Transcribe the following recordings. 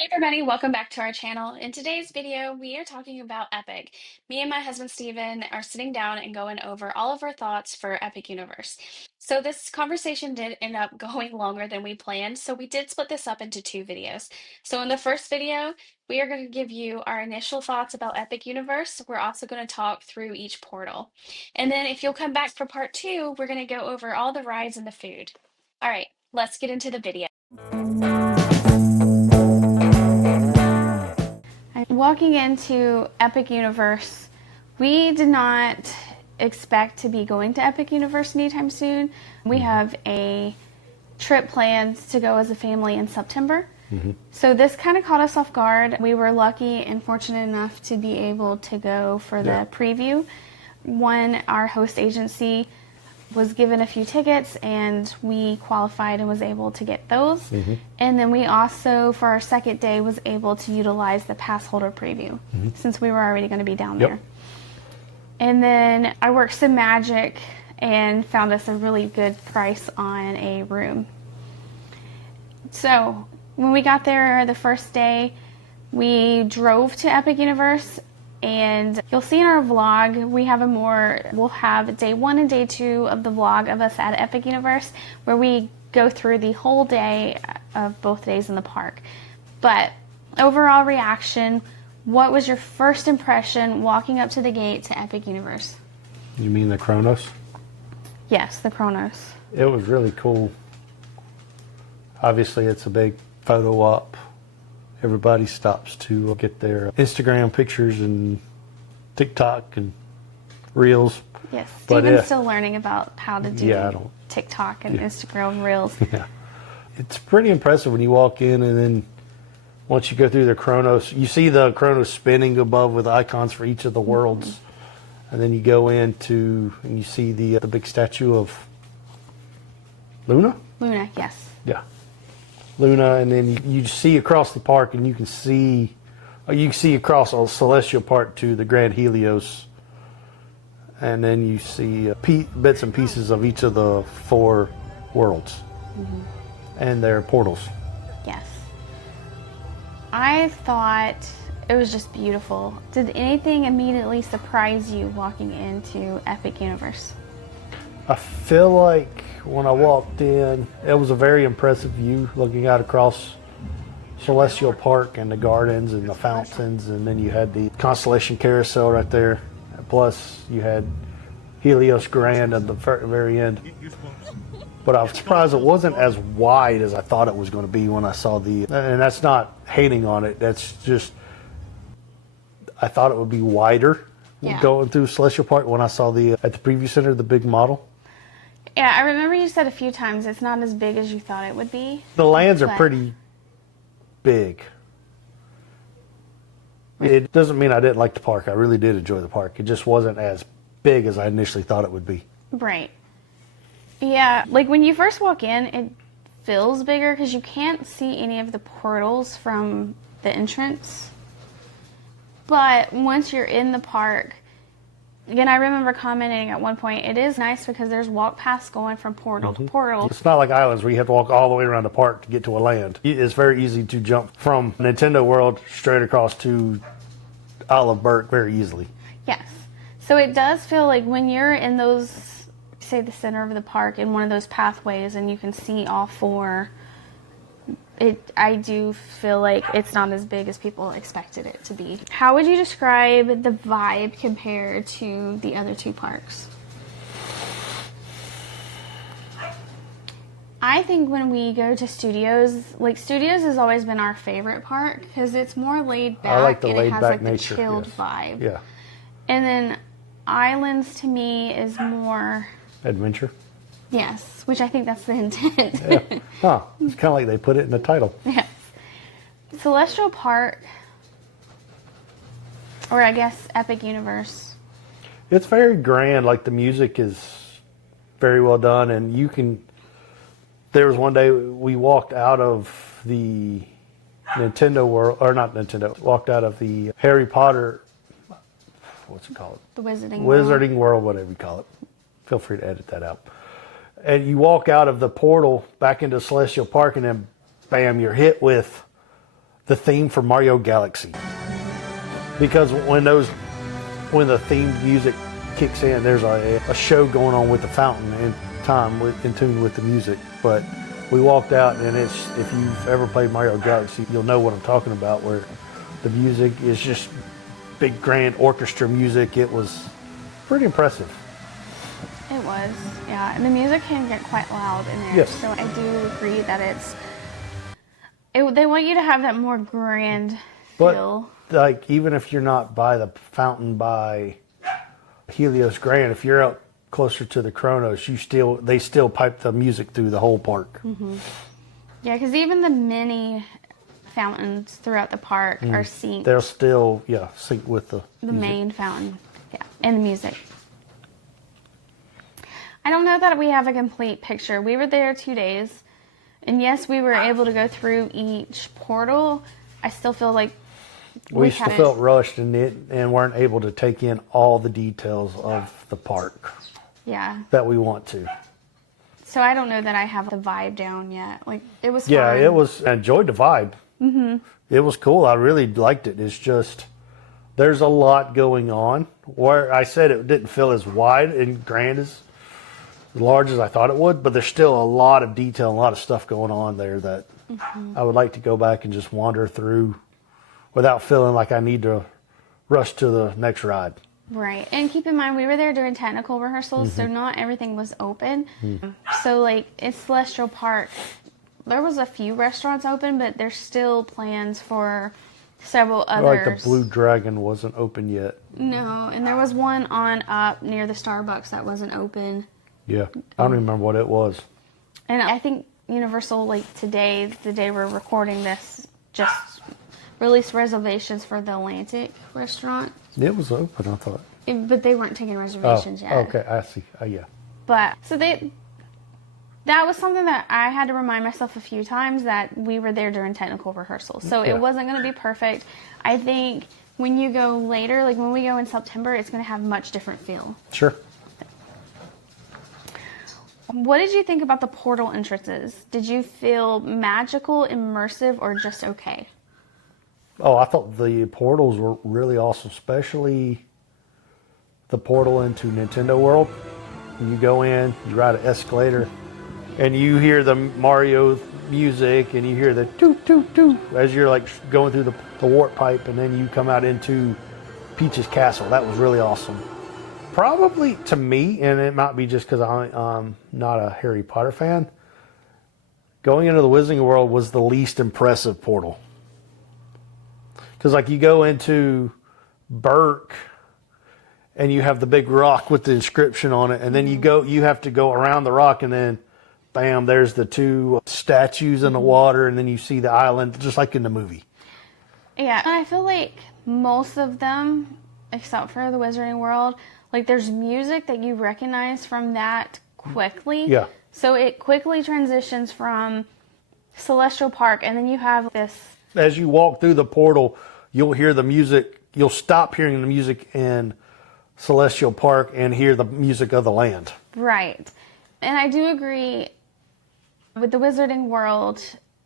Hey everybody, welcome back to our channel. In today's video, we are talking about Epic. Me and my husband Stephen are sitting down and going over all of our thoughts for Epic Universe. So this conversation did end up going longer than we planned, so we did split this up into two videos. So in the first video, we are going to give you our initial thoughts about Epic Universe. We're also going to talk through each portal. And then if you'll come back for part two, we're going to go over all the rides and the food. All right, let's get into the video. Walking into Epic Universe, we did not expect to be going to Epic Universe anytime soon. We have a trip planned to go as a family in September. So this kind of caught us off guard. We were lucky and fortunate enough to be able to go for the preview. Our host agency was given a few tickets and we qualified and was able to get those. And then we also, for our second day, was able to utilize the pass holder preview since we were already going to be down there. And then I worked some magic and found us a really good price on a room. So when we got there the first day, we drove to Epic Universe. And you'll see in our vlog, we'll have day 1 and day 2 of the vlog of us at Epic Universe, where we go through the whole day of both days in the park. But overall reaction, what was your first impression walking up to the gate to Epic Universe? You mean the Kronos? Yes, the Kronos. It was really cool. Obviously, it's a big photo op. Everybody stops to get their Instagram pictures and TikTok and Reels. Yes, Stephen's still learning about how to do TikTok and Instagram Reels. Yeah. It's pretty impressive when you walk in, and then once you go through the Kronos, you see the Kronos spinning above with icons for each of the worlds. And then you go into, and you see the big statue of Luna? Luna, yes. Yeah. Luna, and then you see across the park, and you can see across a celestial part to the Grand Helios, and then you see bits and pieces of each of the 4 worlds and their portals. Yes. I thought it was just beautiful. Did anything immediately surprise you walking into Epic Universe? I feel like when I walked in, it was a very impressive view looking out across Celestial Park and the gardens and the fountains, and then you had the Constellation Carousel right there. Plus, you had Helios Grand at the very end. But I was surprised it wasn't as wide as I thought it was going to be when I saw and that's not hating on it, that's just, I thought it would be wider going through Celestial Park when I saw at the preview center, the big model. Yeah, I remember you said a few times it's not as big as you thought it would be. The lands are pretty big. It doesn't mean I didn't like the park. I really did enjoy the park. It just wasn't as big as I initially thought it would be. Right. Yeah, like when you first walk in, it feels bigger because you can't see any of the portals from the entrance. But once you're in the park, again, I remember commenting at one point, it is nice because there's walk paths going from portal to portal. It's not like Islands where you have to walk all the way around the park to get to a land. It's very easy to jump from Nintendo World straight across to Isle of Berk very easily. Yes. So it does feel like when you're in those, say the center of the park, in one of those pathways and you can see all 4, I do feel like it's not as big as people expected it to be. How would you describe the vibe compared to the other 2 parks? I think when we go to Studios, like Studios has always been our favorite park because it's more laid back. I like the and laid it has back like nature, the chilled vibe. Yeah. And then Islands to me is more adventure. Yes, which I think that's the intent. Yeah. Huh. It's kind of like they put it in the title. Yes. Celestial Park, or I guess Epic Universe. It's very grand. Like the music is very well done, and there was one day we walked out of the Nintendo World, or not Nintendo, walked out of the Harry Potter, what's it called? The Wizarding World, whatever you call it. Feel free to edit that out. And you walk out of the portal back into Celestial Park, and then bam, you're hit with the theme for Mario Galaxy. Because when the theme music kicks in, there's a show going on with the fountain in time, in tune with the music. But we walked out, and if you've ever played Mario Galaxy, you'll know what I'm talking about, where the music is just big, grand orchestra music. It was pretty impressive. It was, yeah. And the music can get quite loud in there. Yes. So I do agree that they want you to have that more grand feel. But like, even if you're not by the fountain by Helios Grand, if you're out closer to the Kronos, they still pipe the music through the whole park. Mm-hmm. Yeah, because even the mini fountains throughout the park are synced. They'll still sync with the music. Main fountain, and the music. I don't know that we have a complete picture. We were there 2 days, and yes, we were able to go through each portal. I still feel like we still felt rushed and weren't able to take in all the details of the park. Yeah. That we want to. So I don't know that I have the vibe down yet. Like, it was fun. Yeah, it was. I enjoyed the vibe. Mm-hmm. It was cool. I really liked it. It's just, there's a lot going on. Where I said it didn't feel as wide and grand as large as I thought it would, but there's still a lot of detail, a lot of stuff going on there that I would like to go back and just wander through without feeling like I need to rush to the next ride. Right. And keep in mind, we were there during technical rehearsals, so not everything was open. So, like, in Celestial Park, there was a few restaurants open, but there's still plans for several others. Like the Blue Dragon wasn't open yet. No, and there was one on up near the Starbucks that wasn't open. Yeah, I don't remember what it was. And I think Universal, like today, the day we're recording this, just released reservations for the Atlantic restaurant. It was open, I thought. But they weren't taking reservations yet. Okay, I see. Yeah. But, so that was something that I had to remind myself a few times, that we were there during technical rehearsals. So it wasn't going to be perfect. I think when you go later, like when we go in September, it's going to have much different feel. Sure. What did you think about the portal entrances? Did you feel magical, immersive, or just okay? Oh, I thought the portals were really awesome, especially the portal into Nintendo World. You go in, you ride an escalator, and you hear the Mario music, and you hear the toot, toot, toot, as you're like going through the warp pipe, and then you come out into Peach's castle. That was really awesome. Probably to me, and it might be just because I'm not a Harry Potter fan, going into the Wizarding World was the least impressive portal. Because like you go into Berk and you have the big rock with the inscription on it, and then you have to go around the rock, and then bam, there's the two statues in the water, and then you see the island just like in the movie. Yeah, and I feel like most of them, except for the Wizarding World, like there's music that you recognize from that quickly. Yeah. So it quickly transitions from Celestial Park, and then you have this. As you walk through the portal, you'll hear the music. You'll stop hearing the music in Celestial Park and hear the music of the land. Right. And I do agree with the Wizarding World.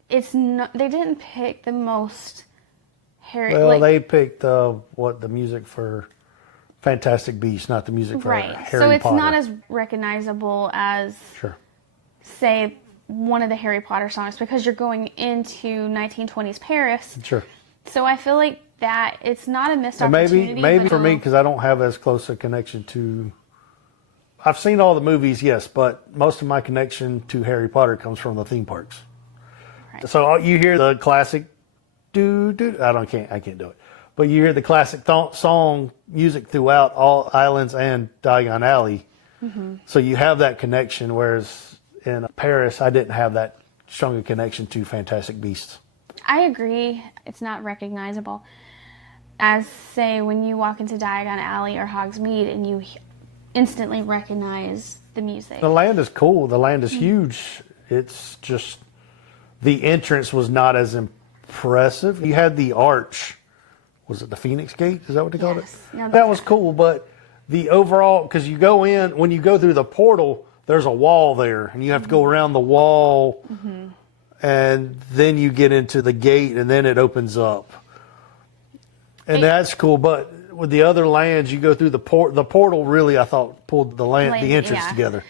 It's not, they didn't pick the most Well, they picked the music for Fantastic Beasts, not the music for Harry Potter. So it's not as recognizable as, sure, say, one of the Harry Potter songs, because you're going into 1920s Paris. Sure. So I feel like that it's not a missed opportunity. Maybe for me, because I don't have as close a connection to. I've seen all the movies, yes, but most of my connection to Harry Potter comes from the theme parks. Right. So you hear the classic, I can't do it, but you hear the classic song music throughout all islands and Diagon Alley. Mm-hmm. So you have that connection, whereas in Paris, I didn't have that strong a connection to Fantastic Beasts. I agree. It's not recognizable. As, say, when you walk into Diagon Alley or Hogsmeade and you instantly recognize the music. The land is cool. The land is huge. It's just the entrance was not as impressive. You had the arch. Was it the Phoenix Gate? Is that what they called it? No, that was cool, but the overall, because you go in, when you go through the portal, there's a wall there, and you have to go around the wall, and then you get into the gate, and then it opens up. And that's cool, but with the other lands, you go through the portal really, I thought, pulled the entrance together.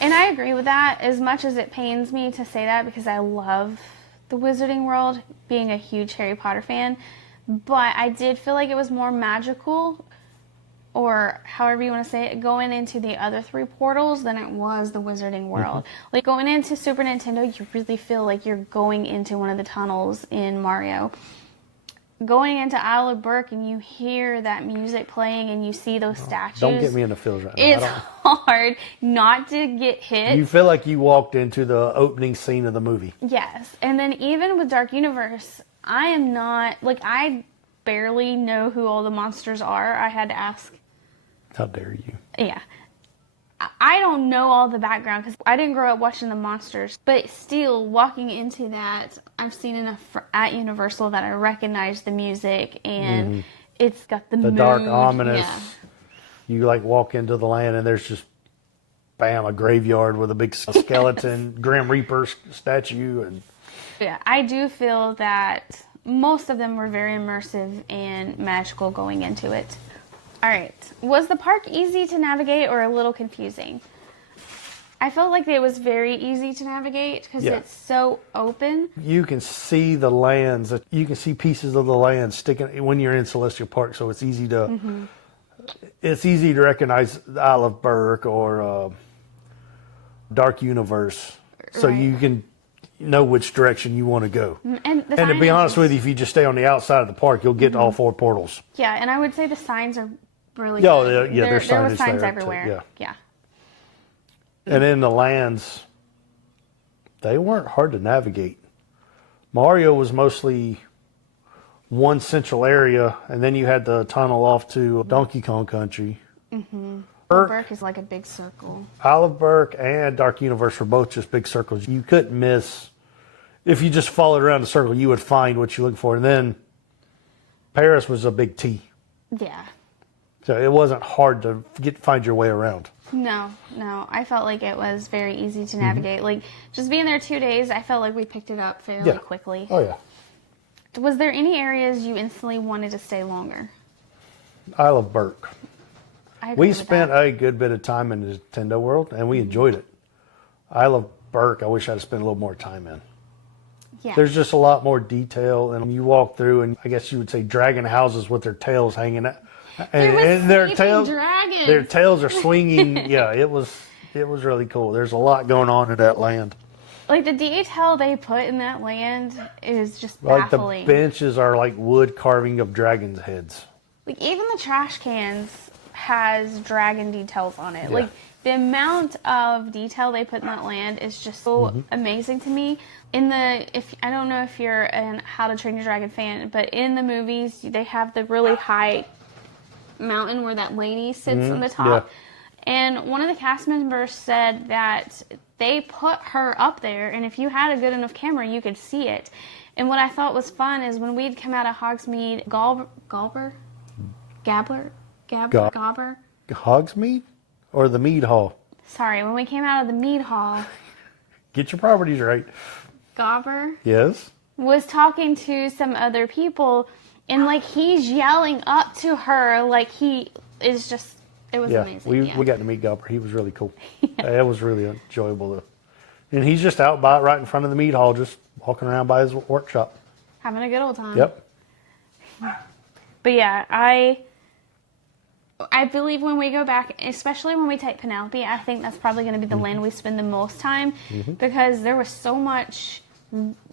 And I agree with that, as much as it pains me to say that, because I love the Wizarding World, being a huge Harry Potter fan. But I did feel like it was more magical, or however you want to say it, going into the other 3 portals than it was the Wizarding World. Like, going into Super Nintendo, you really feel like you're going into one of the tunnels in Mario. Going into Isle of Berk, and you hear that music playing, and you see those statues. Don't get me in the feels right now. It's hard not to get hit. You feel like you walked into the opening scene of the movie. Yes. And then even with Dark Universe, I am not, like, I barely know who all the monsters are. I had to ask. How dare you? Yeah. I don't know all the background because I didn't grow up watching the monsters. But still, walking into that, I've seen enough at Universal that I recognize the music, and it's got the mood. Dark, ominous. Yeah. You like walk into the land, and there's just, bam, a graveyard with a big skeleton, Grim Reaper statue. And yeah, I do feel that most of them were very immersive and magical going into it. All right. Was the park easy to navigate or a little confusing? I felt like it was very easy to navigate because it's so open. You can see the lands. You can see pieces of the land sticking when you're in Celestial Park, so it's easy to it's easy to recognize the Isle of Berk or Dark Universe, so you can know which direction you want to go. And to be honest with you, if you just stay on the outside of the park, you'll get all 4 portals. Yeah, and I would say the signs are really good. There's there were signs everywhere. Yeah. And in the lands, they weren't hard to navigate. Mario was mostly one central area, and then you had the tunnel off to Donkey Kong Country. Berk is like a big circle. Isle of Berk and Dark Universe were both just big circles. You couldn't miss. If you just followed around the circle, you would find what you look for. And then Paris was a big T. Yeah. So it wasn't hard to find your way around. No. I felt like it was very easy to navigate. Like, just being there 2 days, I felt like we picked it up fairly quickly. Oh, yeah. Was there any areas you instantly wanted to stay longer? Isle of Berk. We spent that. a good bit of time in the Nintendo World, and we enjoyed it. Isle of Berk, I wish I'd spent a little more time in. Yeah. There's just a lot more detail, and you walk through, and I guess you would say dragon houses with their tails hanging out. And their tails are swinging. Yeah, it was really cool. There's a lot going on in that land. Like, the detail they put in that land is just baffling. Like, the benches are like wood carving of dragons' heads. Like, even the trash cans has dragon details on it. Yeah. Like, the amount of detail they put in that land is just so amazing to me. I don't know if you're an How to Train Your Dragon fan, but in the movies they have the really high mountain where that lady sits on the top. Yeah. And one of the cast members said that they put her up there, and if you had a good enough camera, you could see it. And what I thought was fun is when we'd come out of Hogsmeade, Gobber? Hogsmeade? Or the Mead Hall? Sorry, when we came out of the Mead Hall. Get your properties right. Gobber? Yes? Was talking to some other people, and like he's yelling up to her like he is just, it was amazing. We got to meet Gobber. He was really cool. It was really enjoyable. And he's just out right in front of the Mead Hall, just walking around by his workshop. Having a good old time. Yep. But yeah, I believe when we go back, especially when we take Penelope, I think that's probably going to be the land we spend the most time because there was so much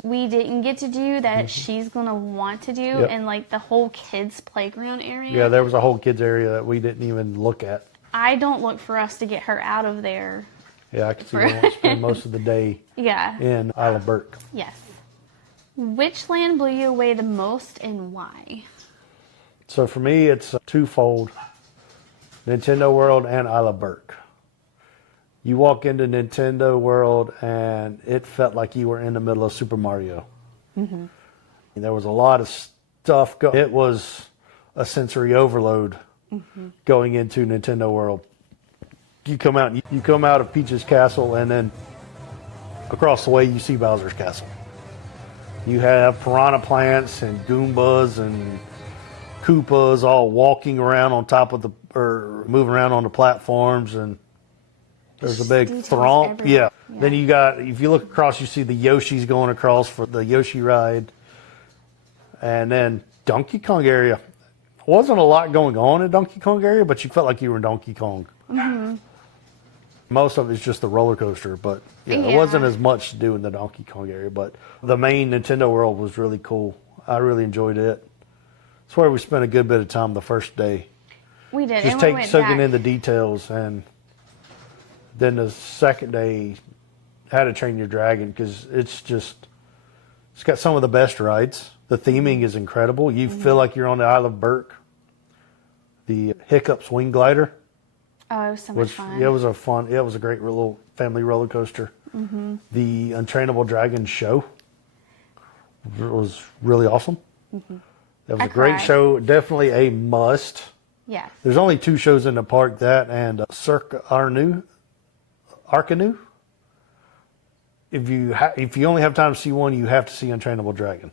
we didn't get to do that she's going to want to do, and like the whole kids' playground area. Yeah, there was a whole kids' area that we didn't even look at. I don't look for us to get her out of there. Yeah, I could see we won't spend most of the day in Isle of Berk. Yes. Which land blew you away the most and why? So for me, it's twofold. Nintendo World and Isle of Berk. You walk into Nintendo World and it felt like you were in the middle of Super Mario. There was a lot of stuff going. It was a sensory overload going into Nintendo World. You come out of Peach's castle, and then across the way you see Bowser's castle. You have piranha plants and Goombas and Koopas all walking around on top of or moving around on the platforms, and there's a big Details throng. everywhere. Yeah. Then you got, if you look across, you see the Yoshis going across for the Yoshi ride. And then Donkey Kong area. Wasn't a lot going on in Donkey Kong area, but you felt like you were in Donkey Kong. Mm-hmm. Most of it's just the roller coaster, but it wasn't as much to do in the Donkey Kong area. But the main Nintendo world was really cool. I really enjoyed it. It's where we spent a good bit of time the first day. We did. Just soaking in the details. And then the second day, How to Train Your Dragon, because it's got some of the best rides. The theming is incredible. You feel like you're on the Isle of Berk. The Hiccup Swing Glider. Oh, it was so much fun. Yeah, it was a great little family roller coaster. Mm-hmm. The Untrainable Dragon show was really awesome. Mm-hmm. That was a great show. Definitely a must. Yes. There's only 2 shows in the park, that and Cirque Arcanu. If you only have time to see one, you have to see Untrainable Dragon.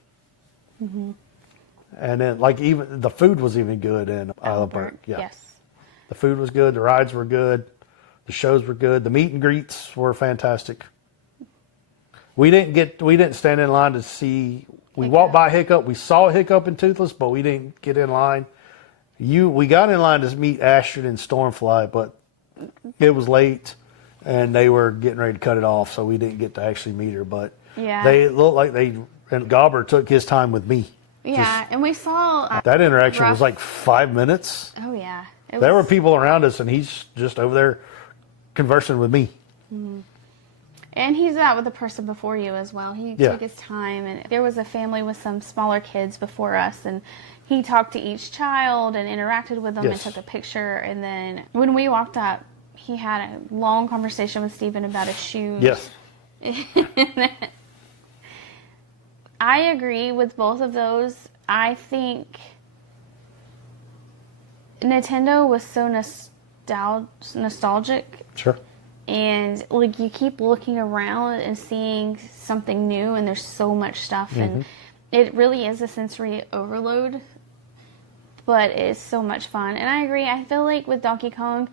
Mm-hmm. And then, even the food was even good in Isle of Berk. Yeah. Yes. The food was good. The rides were good. The shows were good. The meet and greets were fantastic. We didn't stand in line to see. We walked by Hiccup. We saw Hiccup and Toothless, but we didn't get in line. We got in line to meet Astrid and Stormfly, but it was late, and they were getting ready to cut it off, so we didn't get to actually meet her. But they looked like and Gobber took his time with me. Yeah, and we saw that interaction was like 5 minutes. Oh yeah, there were people around us, and he's just over there conversing with me. Mm-hmm. And he's out with the person before you as well. He took his time, and there was a family with some smaller kids before us, and he talked to each child and interacted with them and took a picture. And then when we walked up, he had a long conversation with Stephen about his shoes. Yes. I agree with both of those. I think Nintendo was so nostalgic. Sure. And you keep looking around and seeing something new, and there's so much stuff, and it really is a sensory overload, but it's so much fun. And I agree. I feel like with Donkey Kong,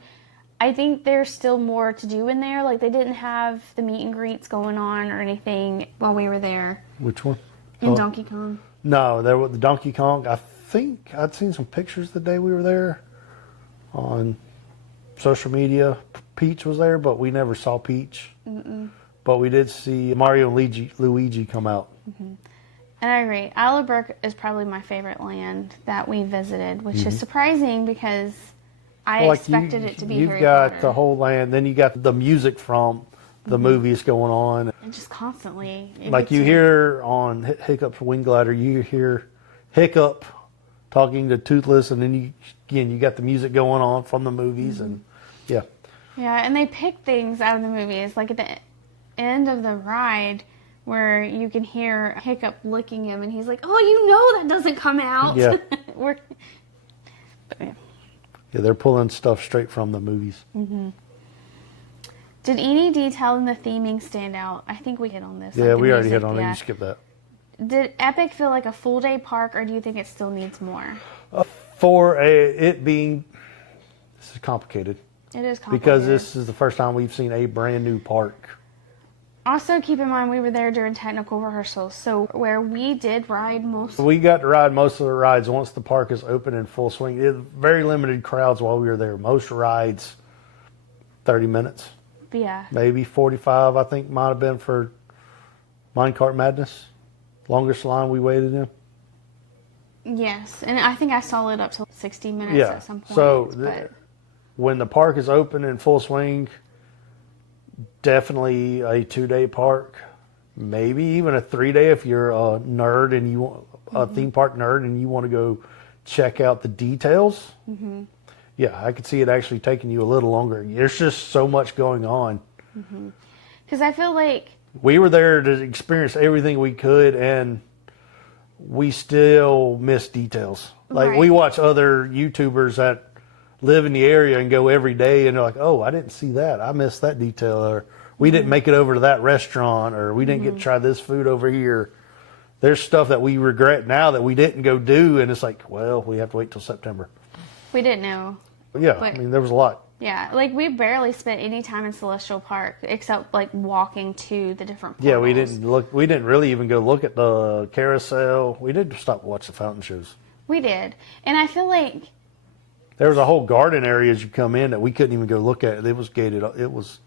I think there's still more to do in there. Like, they didn't have the meet and greets going on or anything while we were there. Which one? In Donkey Kong. No, there was the Donkey Kong. I think I'd seen some pictures the day we were there on social media. Peach was there, but we never saw Peach. Mm-mm. But we did see Mario and Luigi come out. Mm-hmm. And I agree. Isle of Berk is probably my favorite land that we visited, which is surprising because I expected it to be Harry Potter. You've got the whole land, then you got the music from the movies going on. And just constantly. Like you hear on Hiccup's Wing Glider, you hear Hiccup talking to Toothless, and then you got the music going on from the movies, and yeah. Yeah, and they pick things out of the movies, like at the end of the ride where you can hear Hiccup licking him, and he's like, "Oh, you know that doesn't come out." Yeah. Yeah, they're pulling stuff straight from the movies. Mm-hmm. Did any detail in the theming stand out? I think we hit on this. Yeah, we already hit on it. You skipped that. Did Epic feel like a full day park, or do you think it still needs more? It being, this is complicated. It is complicated. Because this is the first time we've seen a brand new park. Also, keep in mind we were there during technical rehearsals, so where we did ride We got to ride most of the rides once the park is open in full swing. Very limited crowds while we were there. Most rides, 30 minutes. Yeah. Maybe 45, I think, might have been for Minecart Madness. Longest line we waited in. Yes, and I think I saw it up to 60 minutes at some point. So when the park is open in full swing, definitely a 2-day park, maybe even a 3-day if you're a nerd and you want a theme park nerd and you want to go check out the details. Mm-hmm. Yeah, I could see it actually taking you a little longer. There's just so much going on. Because I feel like we were there to experience everything we could, and we still miss details. Like we watch other YouTubers that live in the area and go every day, and they're like, "Oh, I didn't see that. I missed that detail," or "We didn't make it over to that restaurant," or "We didn't get to try this food over here." there's stuff that we regret now that we didn't go do, and it's like, well, we have to wait till September. We didn't know. But yeah, But- I mean, there was a lot. Yeah, like we barely spent any time in Celestial Park except like walking to the different portals. Yeah, we didn't look. We didn't really even go look at the carousel. We did stop to watch the fountain shows. We did. And I feel like There was a whole garden area as you come in that we couldn't even go look at. It was gated. It was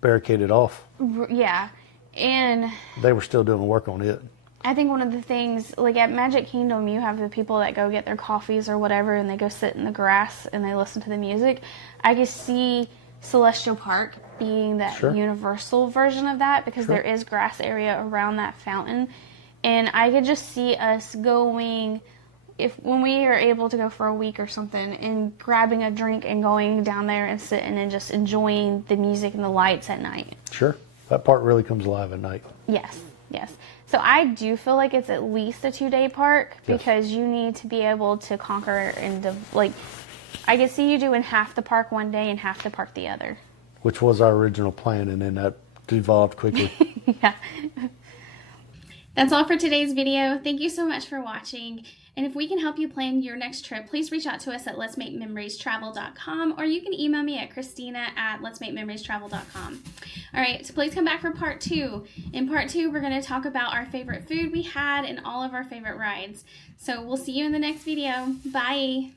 barricaded off. yeah. And They were still doing work on it. I think one of the things, like at Magic Kingdom, you have the people that go get their coffees or whatever and they go sit in the grass and they listen to the music. I could see Celestial Park being that Sure. universal version of that because Sure. there is grass area around that fountain. And I could just see us going, when we are able to go for a week or something, and grabbing a drink and going down there and sitting and just enjoying the music and the lights at night. Sure, that part really comes alive at night. Yes, yes. So I do feel like it's at least a 2-day park Yes. because you need to be able to conquer and like, I could see you doing half the park one day and half the park the other. Which was our original plan, and then that devolved quickly. Yeah. That's all for today's video. Thank you so much for watching. And if we can help you plan your next trip, please reach out to us at letsmakememoriestravel.com, or you can email me at Christina@letsmakememoriestravel.com. All right, so please come back for part 2. In part 2, we're going to talk about our favorite food we had and all of our favorite rides. So we'll see you in the next video. Bye.